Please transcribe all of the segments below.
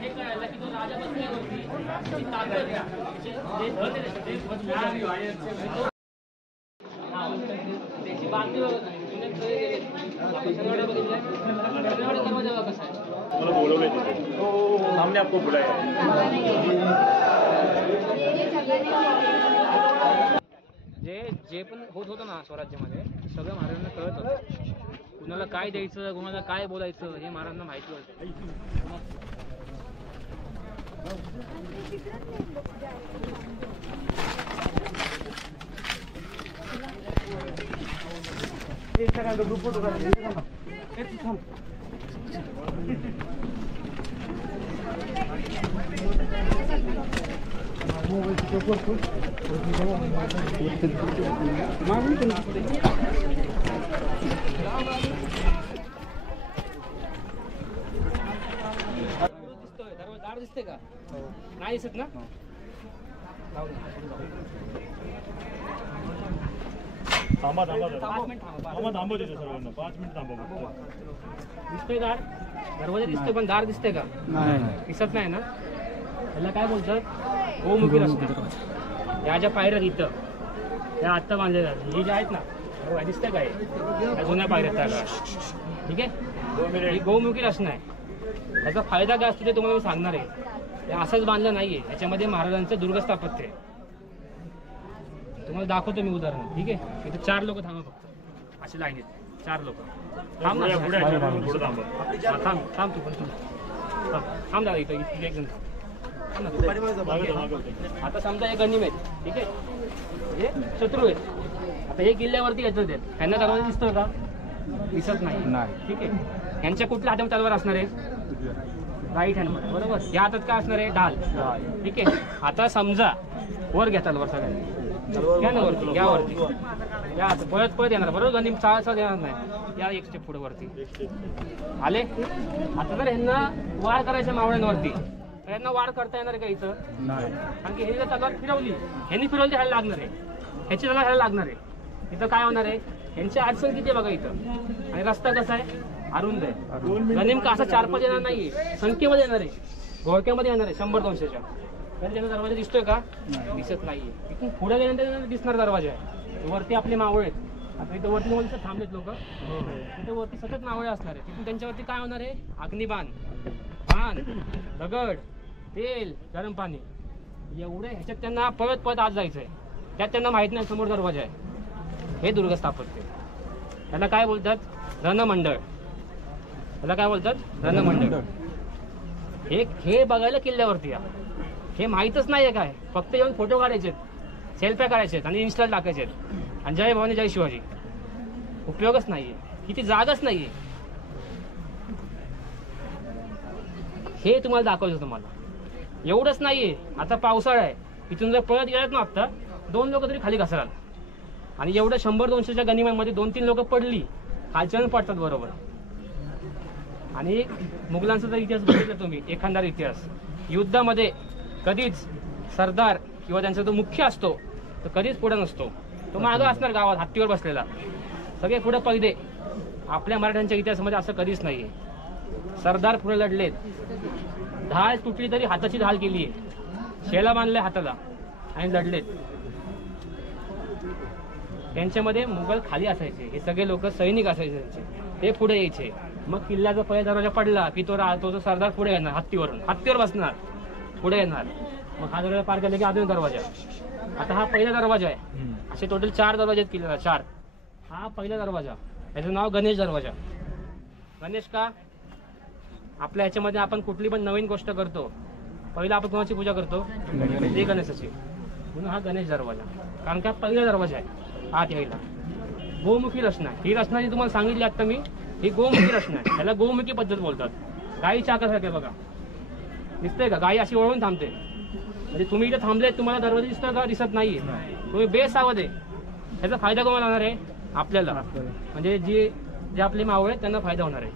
हे कळायला की तो राजा बसल्यावरती ताकद त्याची बातमी बघत नाही मला बोलवले सामने आपको बुलाया जे पण होत होतं ना स्वराज्यामध्ये सगळं महाराजांना कळत होतं. कुणाला काय द्यायचं, कुणाला काय बोलायचं हे महाराजांना माहिती होतं. दार दिसते का? नाही दिसत ना? थांबा थांबा थांबा थांबव तिथे सर्वांना 5 मिनिट थांबा. दिसतोय दार? दरवाजा दिसतोय पण दार दिसते का? दिसत नाही ना? त्याला काय बोलतात? गोमुखी रस्ता. या ज्या पायऱ्या इथं त्या आत्ता बांधलेल्या हे जे आहेत ना दिसतंय काय या जुन्या पायऱ्या त्या ठीक आहे. ही गोमुखी रचना आहे. त्याचा फायदा काय असतो ते तुम्हाला मी सांगणार आहे. हे असंच बांधलं नाहीये, याच्यामध्ये महाराजांचं दुर्ग स्थापत्य आहे. तुम्हाला दाखवतो मी उदाहरण. ठीक आहे. इथे 4 लोक थांबा फक्त अशी लाईनीत 4 लोक थांब ना. थांब थांब तू पण थांब दादा इथं एक जण थांब. आता समजा हे गनिम आहेत. ठीक आहे. हे शत्रू आहेत. आता हे किल्ल्यावरती येतात त्यांना दरवाजा दिसतोय का? दिसत नाही. ठीक आहे. यांच्या कुठल्या हातामध्ये तलवार असणार आहे? राईट हँडमध्ये बरोबर. या हातात काय असणार आहे? ढाल. ठीक आहे. आता समजा वर घ्या तलवार सगळ्यांनी घ्या ना वरती या वरती या पळत पळत येणार बरोबर. गनिम चाळ येणार नाही. या एक स्टेप पुढे वरती आले. आता जर यांना वार करायच्या मावळ्यांवरती तर यांना वार करता येणार का इथं? कारण की ह्यांनी जर तलवार फिरवली ह्यांनी फिरवली ह्याला लागणार आहे. ह्याची तलवार ह्याला लागणार आहे. इथं काय होणार आहे? यांची अडचण किती आहे बघा इथं. आणि रस्ता कसा आहे? अरुंद आहे. गनिम का असं 4-5 येणार नाहीये, संख्येमध्ये येणार आहे. घोळक्यामध्ये येणार आहे 100-200च्या. तर त्याचा दरवाजा दिसतोय का? दिसत नाहीये. इथून पुढे गेल्यानंतर दिसणार दरवाजा आहे. वरती आपले मावळे आहेत. आता इथं वरती तुम्हाला थांबलेत लोक. तिथे वरती सतत मावळे असणार आहे. तिथून त्यांच्यावरती काय होणार आहे? अग्निबाण, बाण, दगड, तेल, गरम पाणी एवढे ह्याच्यात त्यांना पळत पळत आत जायचंय. त्यात त्यांना माहित नाही समोर दरवाजा आहे. हे दुर्ग स्थापत्य. त्याला काय बोलतात? रणमंडळ. त्याला काय बोलतात? रणमंडळ. हे बघायला किल्ल्यावरती या. हे माहीतच नाहीये काय. फक्त येऊन फोटो काढायचे, सेल्फ्या काढायचे आणि इन्स्टाला टाकायचे आणि जय भवानी जय शिवाजी. उपयोगच नाहीये. किती जागाच नाहीये. हे तुम्हाला दाखवायचं. तुम्हाला एवढंच नाहीये. आता पावसाळा आहे. इथून जर पळत गेलात ना आता 2 लोक तरी खाली घसराल. आणि एवढ्या 100-200च्या गनिमांमध्ये 2-3 लोक पडली खालच्यानं पडतात बरोबर. आणि मुघलांचा जर इतिहास बघितला तुम्ही एखादा इतिहास युद्धामध्ये कधीच सरदार किंवा त्यांचा जो मुख्य असतो तो कधीच पुढे नसतो. तो मागं असणार गावात हत्तीवर बसलेला. सगळे पुढे पहिले. आपल्या मराठ्यांच्या इतिहासामध्ये असं कधीच नाहीये. सरदार पुढे लढलेत. ढाल तुटली तरी हाताची ढाल केली आहे. शेला बांधलाय हाताला आणि लढलेत. त्यांच्यामध्ये मुघल खाली असायचे. हे सगळे लोक सैनिक असायचे त्यांचे. ते पुढे यायचे. मग किल्ल्याचा पहिला दरवाजा पडला की तो जो सरदार पुढे येणार हत्तीवर बसणार पुढे येणार. मग हा दरवाजा पार केला की अजून दरवाजा. आता हा पहिला दरवाजा आहे. असे टोटल 4 दरवाजे आहेत किल्ल्याला 4. हा पहिला दरवाजा. याचं नाव गणेश दरवाजा. गणेश का? आपल्या ह्याच्यामध्ये आपण कुठली पण नवीन गोष्ट करतो पहिला आपण कोणाची पूजा करतो? ते गणेशाची. म्हणून हा गणेश दरवाजा. कारण का पहिला दरवाजा आहे आत यायला. गोमुखी रचना. ही रचना जी तुम्हाला सांगितली आता मी ही गोमुखी रचना आहे. त्याला गोमुखी पद्धत बोलतात. गायीच्या आकारासारखे बघा दिसतंय का? गायी अशी वळून थांबते. म्हणजे तुम्ही इथे थांबले तुम्हाला दरवाजा दिसतोय का? दिसत नाहीये. तुम्ही बेसावध आहे. ह्याचा फायदा कोणाला होणार आहे? आपल्याला. म्हणजे जे आपले मावळे आहेत त्यांना फायदा होणार आहे.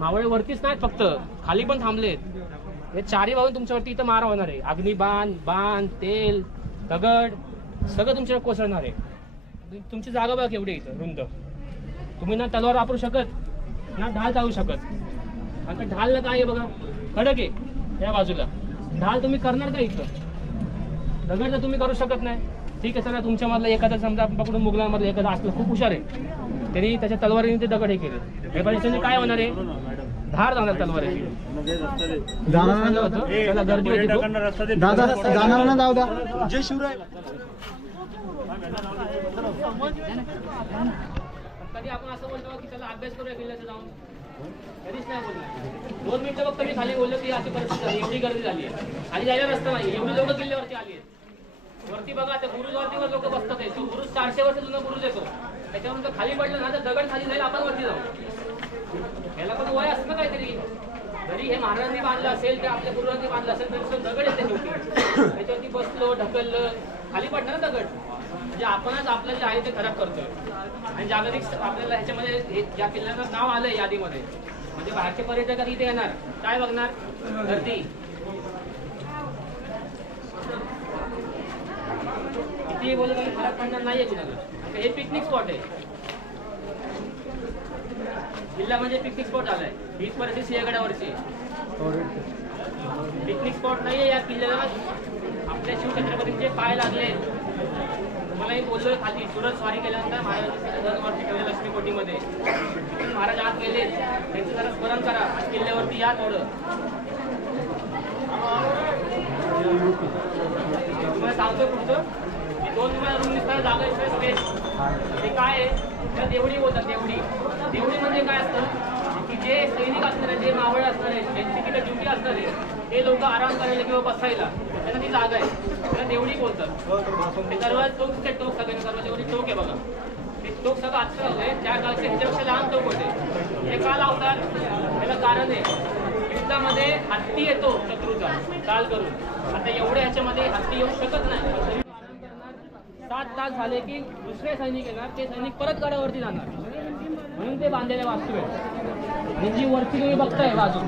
मावळे वरतीच नाहीत फक्त खाली पण थांबलेत. हे 4ही बाजून तुमच्यावरती इथं मारा होणार आहे. अग्निबाण, बाण, तेल, दगड सगळं तुमच्यावर कोसळणार आहे. तुमची जागा बघा केवढी इथं रुंद. तुम्ही ना तलवार वापरू शकत ना ढाल चालू शकत. आणि ढालला काय आहे बघा खडक आहे. या बाजूला ढाल तुम्ही करणार का इथं? दगड तर तुम्ही करू शकत नाही. ठीक आहे, चला तुमच्यामधला एखादा समजा पकडून मुघलांमधला एखादा असलं खूप हुशार आहे, त्यांनी त्याच्या तलवारीने ते दगड हे केले. हे परिस्थितीने काय होणार आहे? धार जाणार तलवारीची. त्याला गर्दी होती खूप. जाणार ना जाऊ द्या. जय शिवराय. कधी आपण असं बोलतो की त्याला अभ्यास करूया किल्ल्याचं जाऊन? कधीच नाही बोलणार. 2 मिनिटं फक्त मी खाली बोललो की अशी परिस्थिती झाली, एवढी गर्दी झाली आहे. खाली जायला रस्ता नाही, एवढी लोक किल्ल्यावरती आली आहेत. वरती बघा त्या बुरुजवरतीवर लोक बसतात आहे. तो बुरुज 400 वर्ष जुना बुरुज येतो. त्याच्यावर खाली पडलं ना तर दगड खाली जाईल, आपण वरती जाऊ. याला पण वय असतं काहीतरी. जरी हे महाराजांनी बांधलं असेल ते आपल्या पूर्वजांनी बांधलं असेल तरी दगड येते शेवटी. त्याच्यावरती बसलो ढकललं खाली पडणार ना दगड. म्हणजे आपणच आपलं जे आहे ते खराब करतोय. आणि जागतिक आपल्याला ह्याच्यामध्ये ज्या किल्ल्याचं नाव आलंय यादीमध्ये, म्हणजे बाहेरचे पर्यटक इथे येणार काय बघणार? गर्दी किती बोलत तरी फरक पडणार नाहीये कुणाला. हे पिकनिक स्पॉट आहे. किल्ला म्हणजे पिकनिक स्पॉट झालाय. हीच परिस्थिती सिंहगडावरची. पिकनिक स्पॉट नाहीये या किल्ल्याला. आपल्या शिवछत्रपतींचे पाय लागले. तुम्हाला बोललोय खाली सुरत स्वारी केल्यानंतर महाराजांनी धनवरती ठेवले लक्ष्मीकोटीमध्ये. महाराज आत गेले, त्यांचं जरा स्मरण करा. किल्ल्यावरती या थोडं. तुम्हाला सांगतोय पुढचं 2 रूम दिसतात जागा स्पेस. ते काय आहे? त्या देवडी बोलतात. देवडी म्हणजे काय असतं की जे सैनिक असणारे, जे मावळे असणारे, ज्यांची तिथे ड्युटी असणारे, ते लोक आराम करायला किंवा बसायला त्यांना ती जागा आहे. त्याला देवडी बोलतात. ते दरवाजा टोक सगळ्यांना दरवाजावरती टोक आहे बघा. ते टोक सगळं आजचं होते. त्या काळचे ह्याच्यापेक्षा लहान टोक होते. हे का लावतात? त्याला कारण आहे, युद्धामध्ये हत्ती येतो शत्रूचा चाल करून. आता एवढ्या ह्याच्यामध्ये हत्ती येऊ शकत नाही. 7 तास झाले की दुसरे सैनिक येणार. ते सैनिक परत गडावरती जाणार. म्हणून ते बांधलेले वास्तू आहे. आणि जी वरती तुम्ही बघताय बाजू,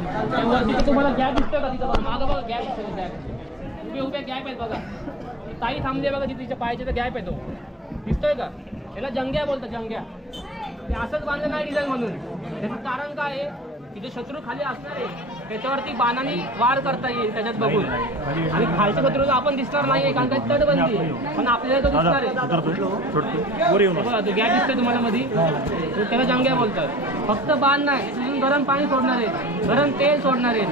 वरती तुम्हाला गॅप दिसतोय का? तिथं मागं बघा गॅप दिसतोय. उभे गॅप आहेत बघा. ताई थांबली बघा तिथे, तिच्या पायाचे तर गॅप येतो दिसतोय का? याला जंग्या बोलतात. जंग्या ते असंच बांधलं नाही डिझाईन म्हणून. त्याचं कारण काय आहे की जो शत्रू खाली असणार आहे त्याच्यावरती बाणाने वार करता येईल त्याच्यात बघून. आणि खालच्या शत्रूला आपण दिसणार नाहीये कारण काही तटबंदी आहे, पण आपल्याला तो दिसणार आहे. बघा तो गॅप दिसतोय तुम्हाला मध्ये, त्याला जंग्या बोलतात. फक्त बाण नाही, तिथून गरम पाणी सोडणार आहे, गरम तेल सोडणार आहे.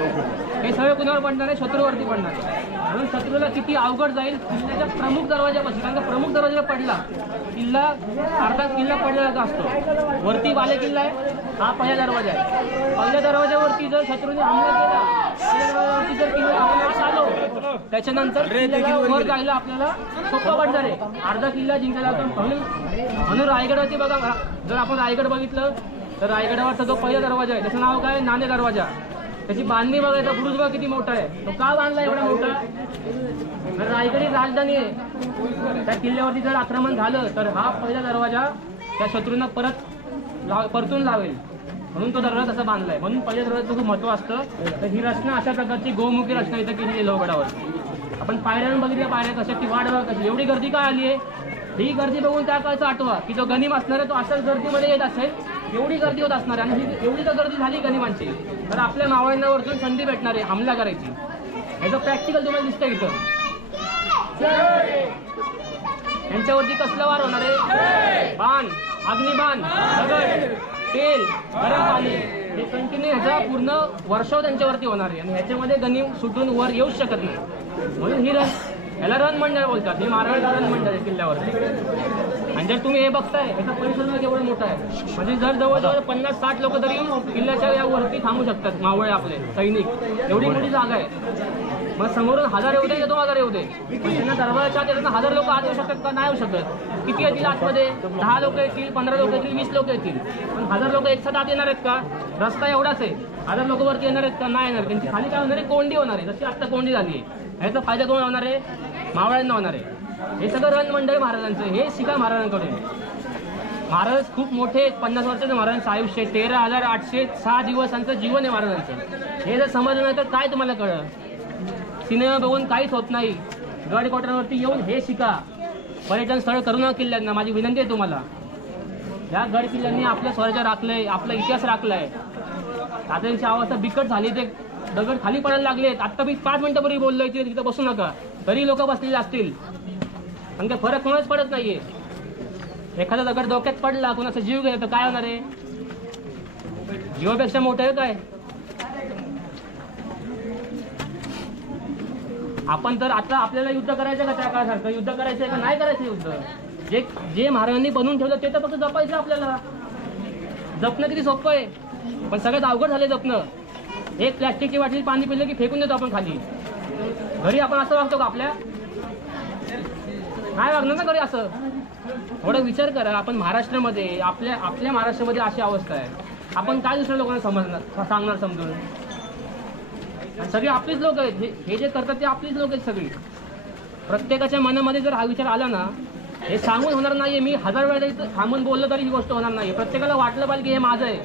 हे सगळं कुणावर पडणार आहे? शत्रूवरती पडणार आहे. म्हणून शत्रूला किती अवघड जाईल किल्ल्याच्या प्रमुख दरवाजापासून. कारण का प्रमुख दरवाजा पडला किल्ला अर्धा किल्ला पडलेला असतो. वरती बाले किल्ला आहे, हा पहिला दरवाजा आहे. पहिल्या दरवाजावरती जर शत्रूने हमला केला, पहिल्या दरवाजावरती जर किल्ला आपण आलो, त्याच्यानंतर वर जायला आपल्याला सोपं पडणार आहे. अर्धा किल्ला जिंकायला. म्हणून रायगडावरती बघा, जर आपण रायगड बघितलं तर रायगडावरचा जो पहिला दरवाजा आहे त्याचं नाव काय? नाणे दरवाजा. त्याची बांधणी बघायचा बुरुज बघा किती मोठा आहे. तो का बांधला एवढा मोठा? रायगड ही राजधानी आहे. त्या किल्ल्यावरती जर आक्रमण झालं तर हा पहिला दरवाजा त्या शत्रूंना परतून लावेल, म्हणून तो दरवाजा तसा बांधलाय. म्हणून पहिल्या दरवाजाचं खूप महत्व असतं. तर ही रचना अशा प्रकारची गोमुखी रचना इथं केली आहे लोहगडावर. आपण पायऱ्यानं बघितल्या पायऱ्या कशा, ती वाट बघा कशी. एवढी गर्दी काय आली आहे? ही गर्दी बघून त्या काळचं आठवा की जो गनिम असणार आहे तो अशाच गर्दीमध्ये येत असेल. एवढी गर्दी होत असणार आहे. आणि एवढी जर गर्दी झाली गनिमांची तर आपल्या मावळ्यांना वरतून संधी भेटणार आहे हमला करायची. याचं प्रॅक्टिकल तुम्हाला दिसतं इथं. यांच्यावरती कसला वार होणार आहे? बाण, अग्निबाण, दगड, तेल, गरम पाणी. हे कंटिन्यू ह्याचा पूर्ण वर्षाव त्यांच्यावरती होणार आहे. आणि ह्याच्यामध्ये गनिम सुटून वर येऊच शकत नाही. म्हणून ही याला रणमंडळ बोलतात. ही मारवाड रणमंडळ आहे किल्ल्यावरती. आणि जर तुम्ही हे बघताय याचा परिसर केवढा मोठा आहे. म्हणजे जर जवळजवळ 50-60 लोक तरी किल्ल्याच्या या वरती थांबू शकतात. मावळे आपले सैनिक, एवढी मोठी जागा आहे. मग समोरून 1000 येऊ दे का 2000 येऊ दे, त्यांना दरबाराच्या आत येताना 1000 लोक आत येऊ शकतात का? नाही येऊ शकत. किती येतील आतमध्ये? 10 लोक येतील, 15 लोक येतील, 20 लोक येतील. पण 1000 लोक एकसाथ आत येणार आहेत का? रस्ता एवढाच आहे. 1000 लोक वरती येणार आहेत का? नाही येणार. त्यांची खाली काय होणार आहे? कोंडी होणार आहे. जशी आता कोंडी झाली आहे. ह्याचा फायदा कोण होणार आहे? मावळ्यांना होणार आहे. हे सगळं रणमंडळ महाराजांचं. हे शिका महाराजांकडून. महाराज खूप मोठे 50 वर्षाचं महाराजांचं आयुष्य आहे. 13,806 दिवसांचं जीवन आहे महाराजांचं. हे जर समजलं नाही तर काय तुम्हाला कळलं? सिनेमा बघून काहीच होत नाही. गड कोटऱ्यावरती येऊन हे शिका. पर्यटन स्थळ करू नका किल्ल्यांना. माझी विनंती आहे तुम्हाला. या गड किल्ल्यांनी आपलं स्वराज्य राखलंय, आपला इतिहास राखलाय. आता त्यांची अवस्था बिकट झाली. ते दगड खाली पडायला लागलेत. आता मी 5 मिनिटापूर्वी बोललोय तिथं बसू नका, तरी लोक बसलेले असतील. आणि ते फरक कोणाच पडत नाहीये. एखादा दगड डोक्यात पडला, कोणाचा जीव गेला तर काय होणार आहे? जीवापेक्षा मोठं आहे काय? आपण तर आता आपल्याला युद्ध करायचं का त्या काळासारखं? युद्ध करायचंय का नाही करायचं युद्ध? जे महाराजांनी बनवून ठेवलं ते तर फक्त जपायचं आपल्याला. जपणं किती सोपं आहे, पण सगळ्यात अवघड झालंय जपणं. एक प्लॅस्टिकची बाटली पाणी पिलं की फेकून देतो आपण खाली. घरी आपण असं वागतो का आपल्या? नाही वागणार ना घरी असं. थोडा विचार करा. आपण महाराष्ट्रामध्ये आपल्या महाराष्ट्रामध्ये अशी अवस्था आहे. आपण काय दुसऱ्या लोकांना सांगणार समजून? सगळी आपलीच लोक आहेत. हे जे करतात ते आपलीच लोक आहेत सगळी. प्रत्येकाच्या मनामध्ये जर हा विचार आला ना, हे सांगून होणार नाहीये. मी 1000 वेळा थांबून बोललो तरी ही गोष्ट होणार नाही. प्रत्येकाला वाटलं पाहिजे की हे माझं आहे.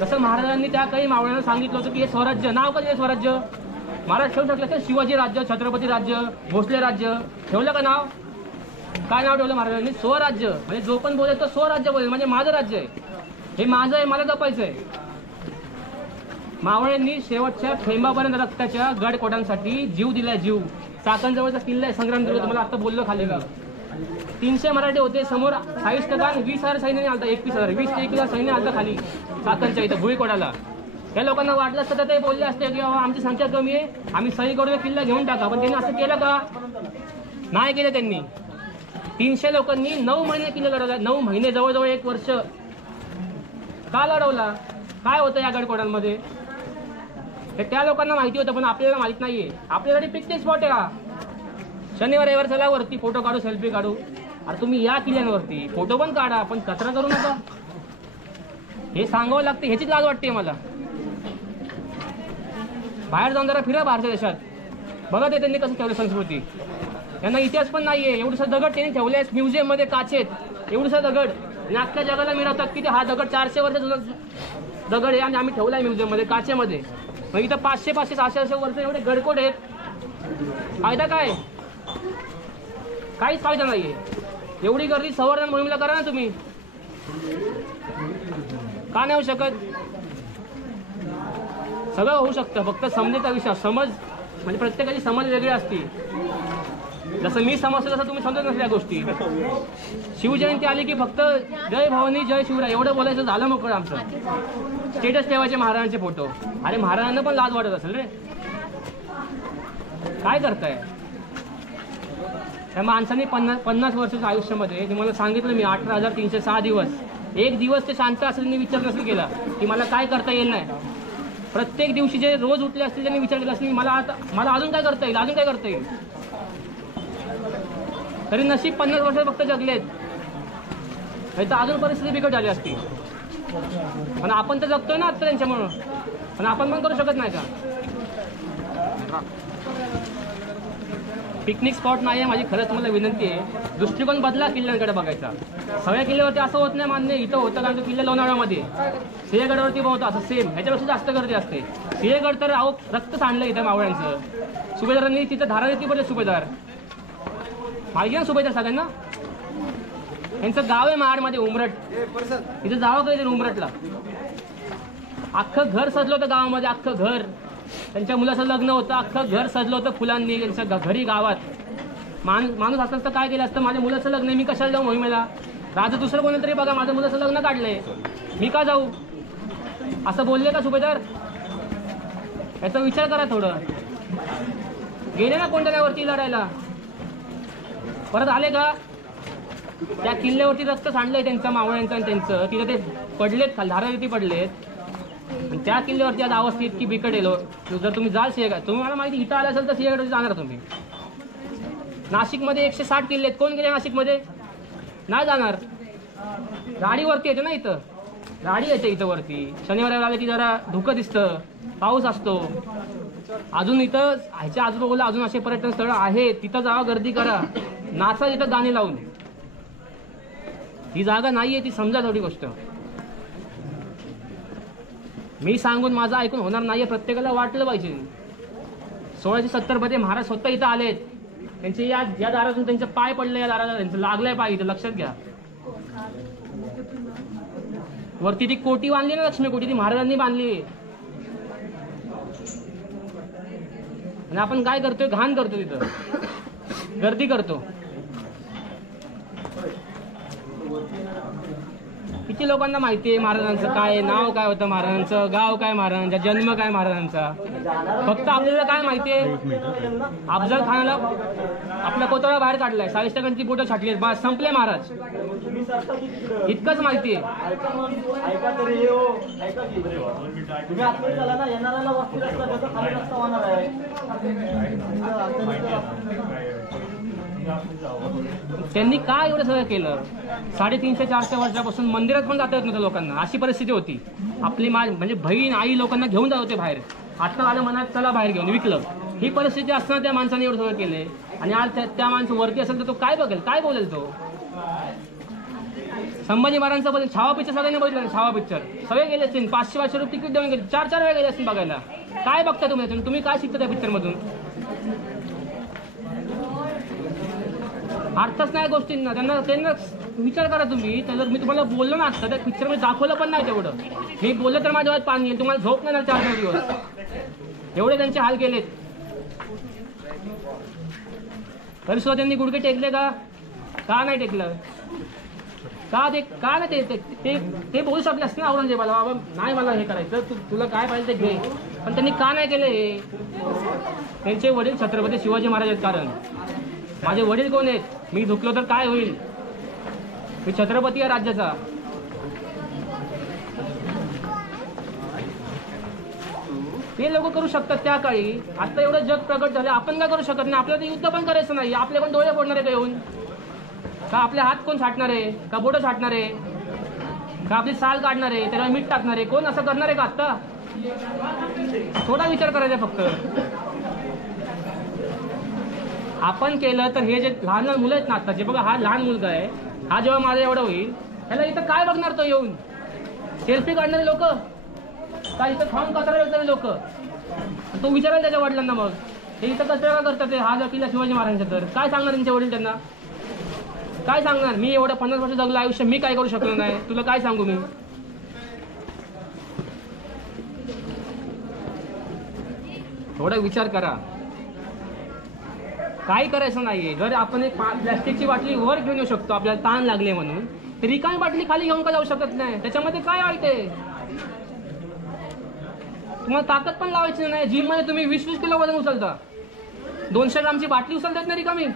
जसं महाराजांनी त्या काही मावळ्यांना सांगितलं होतं की हे स्वराज्य. नाव कधी आहे स्वराज्य? महाराज ठेवू शकले तर शिवाजी राज्य, छत्रपती राज्य, भोसले राज्य. ठेवलं का नाव? काय नाव ठेवलं महाराजांनी? स्वराज्य. म्हणजे जो पण बोलेल तो स्वराज्य बोलेल, म्हणजे माझं राज्य आहे, हे माझं आहे, मला जपायचं आहे. मावळ्यांनी शेवटच्या थेंबापर्यंत रक्ताच्या गडकोटांसाठी जीव दिलाय. जीव. चाकणजवळचा किल्ला आहे संग्रामदुर्ग, तुम्हाला आता बोललो खाली. 300 मराठे होते समोर. 40% 20,000 सैन्याने आलता. 21,000 20 ते 21,000 सैन्य आलता खाली चाकणच्या इथं भुईकोटाला. या लोकांना वाटलं असतं तर ते बोलले असते की आमची संख्या कमी आहे, आम्ही सही करून किल्ला घेऊन टाका. पण त्यांनी असं केलं का? नाही केलं त्यांनी. 300 लोकांनी 9 महिने किल्ला लढवला. 9 महिने, जवळजवळ 1 वर्ष. का लढवला? काय होतं या गडकोटांमध्ये? हे त्या लोकांना माहिती होतं, पण आपल्याला माहित नाहीये. आपल्यासाठी पिकनिक स्पॉट आहे हा. शनिवार रविवार चला वरती फोटो काढू, सेल्फी काढू. अरे तुम्ही या किल्ल्यांवरती फोटो पण काढा, पण कचरा करू नका. हे सांगावं लागतं. ह्याचीच लाज वाटते मला. बाहेर जाऊन जरा फिरा भारतीय देशात, बघा ते त्यांनी कसं ठेवलं संस्कृती. त्यांना इतिहास पण नाहीये. एवढंसं दगड त्यांनी ठेवले म्युझियम मध्ये काचेत. एवढंसं दगड आणि अख्ख्या जगाला मिळवतात की हा दगड 400 वर्ष जुना दगड आहे आणि आम्ही ठेवलाय म्युझियम मध्ये काचेमध्ये. मग इथं 500 600 वर्ष एवढे गडकोट आहेत. फायदा काय? काहीच फायदा नाहीये. एवढी गर्दी संवर्धन मोहिमेला करा ना तुम्ही. का नाही होऊ शकत? सगळं होऊ शकतं, फक्त समजेचा विषय. समज म्हणजे प्रत्येकाची समज वेगळी असते. जसं मी समजतो तसं तुम्ही समजत नसल्या गोष्टी. शिवजयंती आली की फक्त जय भवानी जय शिवराय एवढं बोलायचं, झालं मोकळं आमचं. स्टेटस ठेवायचे महाराजांचे फोटो. अरे महाराजांना पण लाज वाटत असेल रे. काय करताय? त्या माणसाने 50 वर्षाच्या आयुष्यामध्ये तुम्हाला सांगितलं मी 18,306 दिवस. एक दिवस ते शांत असेल मी विचार नसेल केला की मला काय करता येईल नाही. प्रत्येक दिवशी जे रोज उठले असतील त्यांनी विचार केला असेल मला अजून काय करता येईल, अजून काय करता येईल. तरी नशीब 50 वर्ष फक्त जगलेत, नाही तर अजून परिस्थिती बिकट झाली असती. पण आपण तर जगतोय ना आता त्यांच्यामुळं. पण आपण पण करू शकत नाही का? पिकनिक स्पॉट नाही आहे. माझी खरंच तुम्हाला विनंती आहे, दृष्टिकोन बदला किल्ल्यांकडे बघायचा. सगळ्या किल्ल्यावरती असं होत नाही, मान्य. इथं होतं कारण किल्ला लोणावळ्यामध्ये सिंहगडावरती होतं असं सेम. ह्याच्यापेक्षा जास्त गर्दी असते. सिंहगड तर अहो रक्त सांडलं इथं मावळ्यांचं. सुभेदारांनी तिथं धारावरती पडले सुभेदार. माहिती ना सुभेदार सगळ्यांना? यांचं गाव आहे महाडमध्ये उमरट. इथं जावं कधी उमरटला. अख्खं घर सजलं होतं गावामध्ये, अख्खं घर. त्यांच्या मुलाचं लग्न होतं, अख्खं घर सजलं होतं फुलांनी त्यांच्या घरी गावात. माणूस असं असतं काय केलं असतं, माझ्या मुलाचं लग्न आहे मी कशाला जाऊ मोहिमेला? राजा दुसरं कोणी तरी बघा, माझं मुलाचं लग्न काढलंय, मी का जाऊ? असं बोलले का सुभेदार? याचा विचार करा थोडं. गेले ना कोणत्यावरती लढायला, परत आले का? त्या किल्ल्यावरती रक्त सांडलंय त्यांचं, मावळ्यांचं आणि त्यांचं. तिथे ते पडलेत, धारावरती पडलेत. आणि त्या किल्ल्यावरती आज अवस्था इतकी बिकट येलो. जर तुम्ही जाल सिंहगड, तुम्ही मला माहिती इथं आला असेल तर सिंहगडवरती जाणार तुम्ही. नाशिकमध्ये 160 किल्ले आहेत. कोण गेले नाशिकमध्ये? नाही जाणार. गाडीवरती येते ना, इथं गाडी येते इथं वरती. शनिवार आले की जरा धुकं दिसतं, पाऊस असतो. अजून इथं ह्याच्या आजूबाजूला अजून असे पर्यटन स्थळ आहेत, तिथं जावा, गर्दी करा, नाचा इथं गाणी लावून. ही जागा नाहीये, ती समजा थोडी गोष्ट. मी सांगून माझं ऐकून होणार नाहीये, प्रत्येकाला वाटलं पाहिजे. 1670 मध्ये महाराज स्वतः इथं आलेत. त्यांचे या दारातून त्यांचे पाय पडले, या दाराला त्यांचं लागलंय पाय इथं, लक्षात घ्या. वरती ती कोटी बांधली ना, लक्ष्मी कोटी, ती महाराजांनी बांधली. आणि आपण काय करतोय, घाण करतो, तिथं गर्दी करतो. किती लोकांना माहिती आहे महाराजांचं काय नाव, काय होतं महाराजांचं, गाव काय महाराजांचा, जन्म काय महाराजांचा. फक्त आपल्याला काय माहिती आहे, अफजल खानाला आपल्या कोतळा बाहेर काढलाय, 40% बोटं छाटली, बस संपले महाराज, इतकंच माहिती आहे. त्यांनी काय एवढं सगळं केलं. 350-400 वर्षापासून मंदिरात पण जाता येत नव्हतं लोकांना, अशी परिस्थिती होती. आपली म्हणजे बहीण आई लोकांना घेऊन जात होते बाहेर, आता आलं मनात चला बाहेर घेऊन विकलं. ही परिस्थिती असताना त्या माणसाने एवढं सगळं केले. आणि आज त्या माणसं वरती असेल तर तो काय बघेल, काय बोलेल तो. संभाजी महाराजांचा बघेल, छावा पिक्चर सगळ्यांनी बघितलं, छावा पिक्चर सगळे गेले असतील, 500-500 रुपये तिकीट देऊन गेले, 4-4 वेळा गेले असतील बघायला. काय बघता तुम्ही काय शिकता त्या पिक्चर मधून. अर्थच नाही गोष्टींना, त्यांना विचार करा तुम्ही. तर मी तुम्हाला बोललो ना आता, त्या पिक्चर मध्ये दाखवलं पण नाही तेवढं. मी बोललं तर माझ्या डोळ्यात पाणी येईल, तुम्हाला झोप नाही 4-4 दिवस, एवढे त्यांचे हाल केलेत. तरी सुद्धा त्यांनी गुडघे टेकले का नाही टेकलं, का नाही ते बोलू शकले असते ना औरंगजेबाला, बाबा नाही मला हे करायचं, तुला काय पाहिजे ते घे. पण त्यांनी का नाही केलं हे. त्यांचे वडील छत्रपती शिवाजी महाराज आहेत. कारण माझे वडील कोण आहेत, मी झुकलो तर काय होईल, मी छत्रपती आहे राज्याचा. ते लोक करू शकतात त्या काळी. आता एवढं जग प्रगट झालं, आपण काय करू शकत नाही. आपल्याला तर युद्ध पण करायचं नाही. आपले पण डोळे फोडणार आहे का येऊन, का आपले हात कोण छाटणार आहे, का बोटं छाटणार आहे, का आपली साल काढणार आहे, त्याला मीठ टाकणार आहे, कोण असं करणार आहे का आत्ता. थोडा विचार करायचा फक्त. आपण केलं तर हे जे लहान लहान मुलं आहेत ना आत्ताचे, बघा हा लहान मुलगा आहे, हा जेव्हा माझा एवढा होईल त्याला इथं काय बघणार तो येऊन. सेल्फी काढणारे लोक, का इथं खाऊन कचरा वेचणारे लोक. तो विचारायला त्याच्या वडिलांना, मग हे इथं कचरा का करतात ते, हा किल्ला शिवाजी महाराजांचा. तर काय सांगणार त्यांचे वडील त्यांना, काय सांगणार. मी एवढं 50 वर्ष जगलं आयुष्य, मी काय करू शकलो नाही, तुला काय सांगू मी. थोडा विचार करा. काही करायचं नाहीये. जर आपण एक प्लॅस्टिकची बाटली वर घेऊन येऊ शकतो आपल्याला ताण लागले म्हणून, तर रिकामी बाटली खाली घेऊन का जाऊ शकत नाही. त्याच्यामध्ये काय वाईट आहे. तुम्हाला ताकद पण लावायची नाही. जिम मध्ये तुम्ही 20-20 किलो वजन उचलता, 200 ग्रामची बाटली उचलतात ना रिकामी,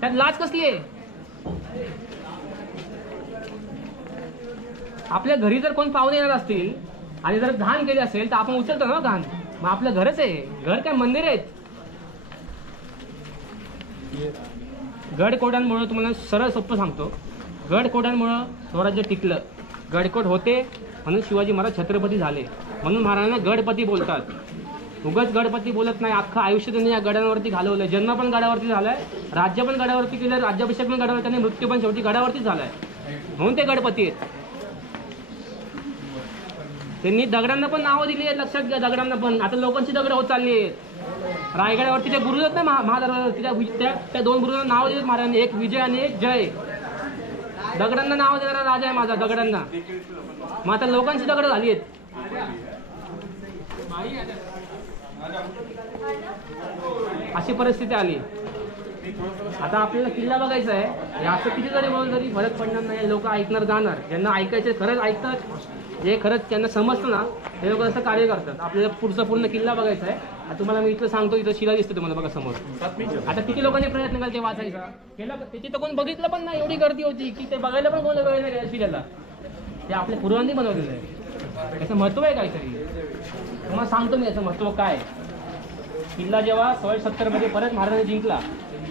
त्यात लाज कसली आहे. आपल्या घरी जर कोण पाहुणे येणार असतील आणि जर घाण केली असेल तर आपण उचलतो ना घाण. मग आपलं घरच आहे. घर काय मंदिर आहेत. गडकोटांमुळे तुम्हाला सरळ सोपं सांगतो, गडकोटांमुळे स्वराज्य टिकलं. गडकोट होते म्हणून शिवाजी महाराज छत्रपती झाले. म्हणून महाराजांना गडपती बोलतात. उगाच गडपती बोलत नाही. अख्खं आयुष्य त्यांनी या गडावरती घालवलं. जन्म पण गडावरती झालाय, राज्य पण गडावरती केलं, राज्याभिषेक पण गडावर, त्यांनी मृत्यू पण शेवटी गडावरतीच झालाय. म्हणून ते गडपती आहेत. त्यांनी दगडांना पण नावं दिली आहेत, लक्षात घ्या. दगडांना पण आता लोकांची दगड होत चालली आहेत. रायगडावरती त्या गुरु आहेत ना महादरबारवरती, त्या 2 गुरुंना नाव दिलेत महाराजांनी, एक विजय आणि एक जय. दगडांना नाव देणारा राजा आहे माझा, दगडांना. मग आता लोकांची दगड झाली आहेत. अशी परिस्थिती आली. आता आपल्याला किल्ला बघायचा आहे. असं किती जरी बोलून तरी फरक पडणार नाही. लोक ऐकणार, जाणार. ज्यांना ऐकायचे खरंच ऐकतात, जे खरंच त्यांना समजतं ना ते लोक असं कार्य करतात. आपल्याला पुढचा पूर्ण किल्ला बघायचा आहे. आता तुम्हाला मी इथं सांगतो, इथं शिला दिसते तुम्हाला बघा समोर. आता किती लोकांनी प्रयत्न केला ते वाचायचा, केला त्याची तर कोण बघितलं पण नाही. एवढी गर्दी होती की ते बघायला पण कोणाला वेळ नाही शिल्याला. ते आपल्या पूर्वांनी बनवलेलं आहे. त्याचं महत्व आहे काहीतरी. तुम्हाला सांगतो मी याचं महत्व काय. किल्ला जेव्हा 1670 मध्ये परत महाराजांनी जिंकला,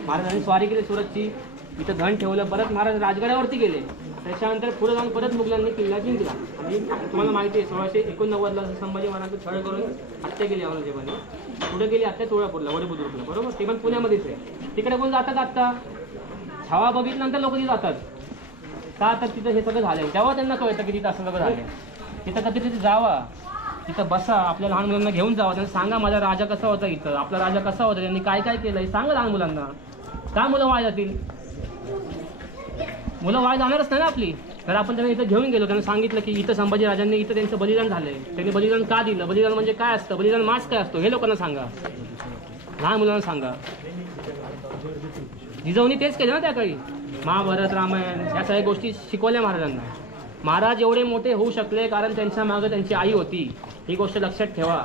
महाराजांनी स्वारी केली सुरतची, इथं धन ठेवलं, परत महाराज राजगडावरती गेले. त्याच्यानंतर पुढे जाऊन परत मुघलांनी किल्ला जिंकला. आणि तुम्हाला माहिती आहे 1689 ला संभाजी महाराजांचं छळ करून हत्या केली औरंगजेबाने. पुढे गेली हत्या तुळजापूरला, वडीबुद्रुकला, बरोबर. ते पण पुण्यामध्येच आहे. तिकडे कोण जातात आत्ता, छावा बघितल्यानंतर लोक तिथे जातात का, तर तिथं हे सगळं झालंय. तेव्हा त्यांना कळतं की तिथं असं सगळं झालंय. तिथं कधी तिथे जावा, तिथं बसा, आपल्या लहान मुलांना घेऊन जावा, त्यांना सांगा माझा राजा कसा होता, इथं आपला राजा कसा होता, त्यांनी काय काय केलंय सांगा लहान मुलांना. का मुलं वाया जातील. मुलं वाया जाणारच नाही ना आपली. तर आपण त्यांना इथं घेऊन गेलो, त्यांना सांगितलं की इथं संभाजी राजांनी इथं त्यांचं बलिदान झालंय. त्यांनी बलिदान का दिलं, बलिदान म्हणजे काय असतं, बलिदान मास काय असतो हे लोकांना सांगा. लहान मुलांना सांगा. जिजाऊनी तेच केलं ना त्या काळी. महाभारत रामायण या सगळ्या गोष्टी शिकवल्या महाराजांना. महाराज एवढे मोठे होऊ शकले कारण त्यांच्या मागं त्यांची आई होती. ही गोष्ट लक्षात ठेवा.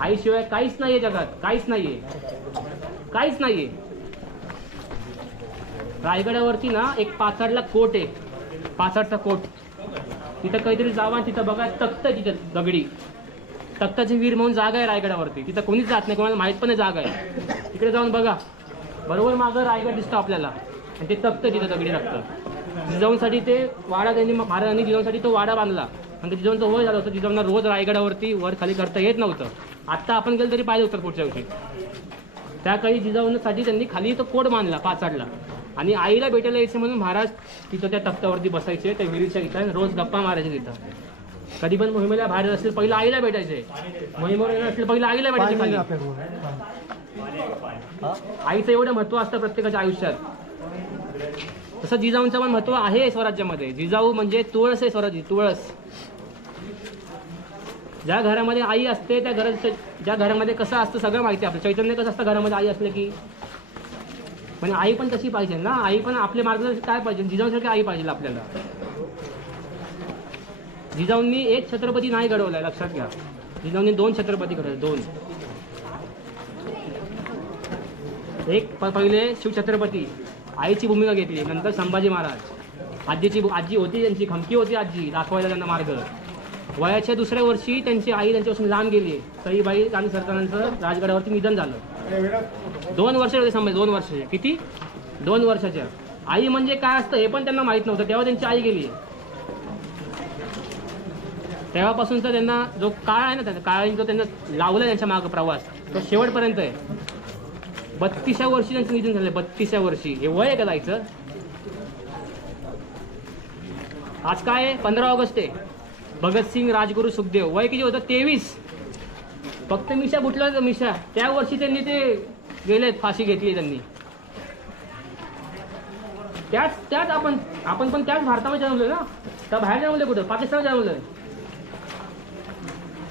आईशिवाय काहीच नाहीये जगात, काहीच नाहीये, काहीच नाहीये. रायगडावरती ना एक पाचाडला कोट आहे, पाचाडचा कोट. तिथं काहीतरी जावा आणि तिथं बघा तख्त आहे, तिथं दगडी तख्ताची वीर म्हणून जागा आहे रायगडावरती. तिथं कोणीच जात नाही, कोणाला माहित पण नाही जागा आहे. तिकडे जाऊन बघा, बरोबर मागं रायगड दिसतो आपल्याला आणि ते तख्त तिथं दगडी लागतं. जिजाऊंसाठी ते वाडा त्यांनी महाराजांनी जिजाऊंसाठी तो वाडा बांधला आणि जिजाऊंचं वय झालं होतं. जिजाऊंना रोज रायगडावरती वर खाली करता येत नव्हतं. आत्ता आपण गेलं तरी पाहिजे होतं पुढच्या वर्षी. त्या काही जिजाऊंसाठी त्यांनी खाली तो कोट बांधला पाचाडला आणि आईला भेटायला यायचं म्हणून महाराज तिथं त्या तख्तावरती बसायचे, त्या विहिरीच्या इथं रोज गप्पा मारायचे तिथं. कधी पण मोहिमेला बाहेर असेल पहिलं आईला भेटायचे, मोहिमेवर येणं असेल पहिलं आईला भेटायचे खाली. आईचं एवढं महत्व असतं प्रत्येकाच्या आयुष्यात. तसं जिजाऊंचं पण महत्व आहे स्वराज्यामध्ये. जिजाऊ म्हणजे तुळस आहे स्वराज्य, तुळस. ज्या घरामध्ये आई असते त्या घरात, ज्या घरामध्ये कसं असतं सगळं माहिती आहे. आपलं चैतन्य कसं असतं घरामध्ये आई असलं की. पण आई पण तशी पाहिजे ना. आई पण आपले मार्गदर्शक काय पाहिजे, जिजाऊसारखी आई पाहिजे आपल्याला. जिजाऊंनी एक छत्रपती नाही घडवलाय, लक्षात घ्या. जिजाऊंनी 2 छत्रपती घडवले, 2. एक पहिले शिवछत्रपती आईची भूमिका घेतली, नंतर संभाजी महाराज. आजी होती त्यांची, खमकी होती आजी, दाखवायला त्यांना मार्ग. वयाच्या 2ऱ्या वर्षी त्यांची आई त्यांच्यापासून लांब गेली. सईबाई राणी सरकारांचं राजगडावरती निधन झालं. 2 वर्ष होते संभाजी, 2 वर्ष. किती? 2 वर्षाच्या. आई म्हणजे काय असतं हे पण त्यांना माहित नव्हतं. तेव्हा त्यांची आई गेली. तेव्हापासूनचा त्यांना जो काळ आहे ना, त्या काळाने जो त्यांना लावला त्यांच्या मागं प्रवास, तो शेवटपर्यंत आहे. 32व्या वर्षी त्यांचं निधन झालं. 32व्या वर्षी. हे वय आहे का जायचं? आज काय आहे? 15 ऑगस्ट आहे. भगतसिंग, राजगुरू, सुखदेव वय किती होतं? 23. फक्त मिशा बुटला मिशा. त्या वर्षी त्यांनी ते गेलेत, फाशी घेतली त्यांनी. त्याच आपण पण त्याच भारतामध्ये जन्मलोय ना. त्या बाहेर जन्मलोय कुठं? पाकिस्तानात जन्मलोय.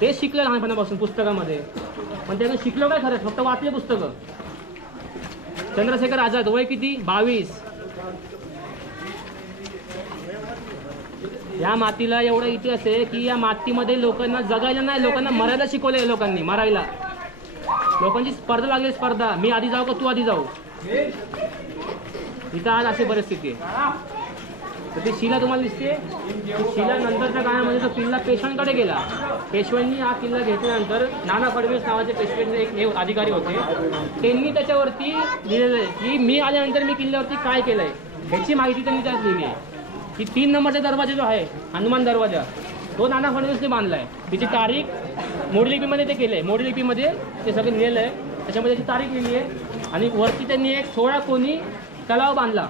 तेच शिकलं लहानपणापासून पुस्तकामध्ये. पण त्यानं शिकलो काय खरं? फक्त वाचले पुस्तकं. चंद्रशेखर आझाद वय किती? 22. या मातीला एवढा इतिहास आहे की या मातीमध्ये लोकांना जगायला नाही, लोकांना मरायला शिकवलंय. लोकांनी मरायला, लोकांची स्पर्धा लागली. स्पर्धा, मी आधी जाऊ का तू आधी जाऊ. इथं आज अशी परिस्थिती आहे. तर ती शिला तुम्हाला दिसते. शिला नंतरच्या काळामध्ये तो किल्ला पेशव्यांकडे गेला. पेशव्यांनी हा किल्ला घेतल्यानंतर नाना फडणवीस नावाचे पेशव्यांचे एक अधिकारी होते. त्यांनी त्याच्यावरती लिहिलेलं आहे की मी आल्यानंतर मी किल्ल्यावरती काय केलंय ह्याची माहिती त्यांनी त्यात लिहिली आहे. की 3 नंबरचा दरवाजा जो आहे हनुमान दरवाजा, तो नाना फडणवीसने बांधलाय. तिची तारीख मोडलिपीमध्ये ते केलंय. मोडलिपीमध्ये ते सगळं लिहिलं आहे. त्याच्यामध्ये त्याची तारीख लिहिली आहे. आणि वरती त्यांनी एक 16 कोणी तलाव बांधला,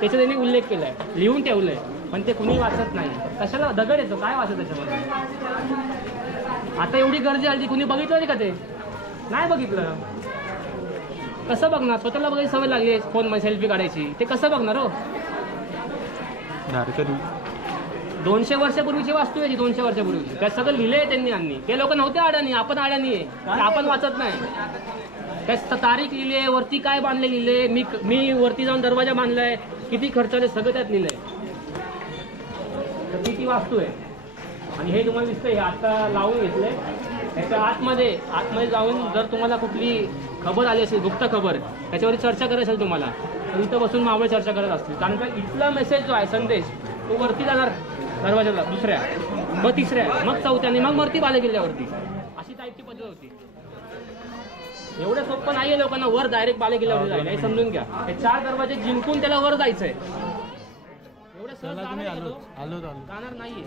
त्याचा त्यांनी उल्लेख केलाय, लिहून ठेवलंय. पण ते कुणी वाचत नाही. कशाला? दगड येतो, काय वाचत त्याच्यामध्ये? आता एवढी गर्दी आली, कुणी बघितलं नाही का? ते नाही बघितलं. कसं बघणार? स्वतःला बघायची सवय लागली फोनमध्ये सेल्फी काढायची. ते कसं बघणार हो? 200 वर्षापूर्वीची वास्तू आहे ती. 200 वर्षापूर्वीची. त्या सगळं लिहिलंय त्यांनी. आणि ते लोक नव्हते अडाणी, आपण अडाणी आहे. आपण वाचत नाही. त्या तारीख लिहिली आहे, वरती काय बांधले लिहिले, मी वरती जाऊन दरवाजा बांधलाय, किती खर्च आले, सगळं त्यात लिहिलंय. तर ती वास्तू आहे. आणि हे तुम्हाला दिसतंय, हे आता लावून घेतलंय. त्याच्या आतमध्ये जाऊन जर तुम्हाला कुठली खबर आली असेल, गुप्त खबर, त्याच्यावर चर्चा करायची असेल तुम्हाला, तर इथं बसून मावळे चर्चा करत असतील. कारण का इथला मेसेज जो आहे, संदेश, तो वरती जाणार दरवाजाला, 2ऱ्या, मग 3ऱ्या, मग 4थ्या, मग वरती बालेकिल्ल्यावरती. अशी टाईपची पद्धत होती. एवढं सोपं नाहीये लोकांना वर डायरेक्ट बालेकिल्ल्यावर जायला. हे समजून घ्या. हे 4 दरवाजे जिंकून त्याला वर जायचंय. एवढं सहज जाणार नाहीये.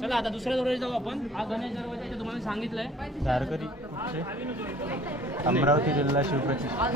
चला आता 2ऱ्या दरवाजा जाऊ आपण. हा गणेश दरवाजा तुम्हाला सांगितलंय. धारकरी, अमरावती जिल्हा, शिवप्रतिष्ठा.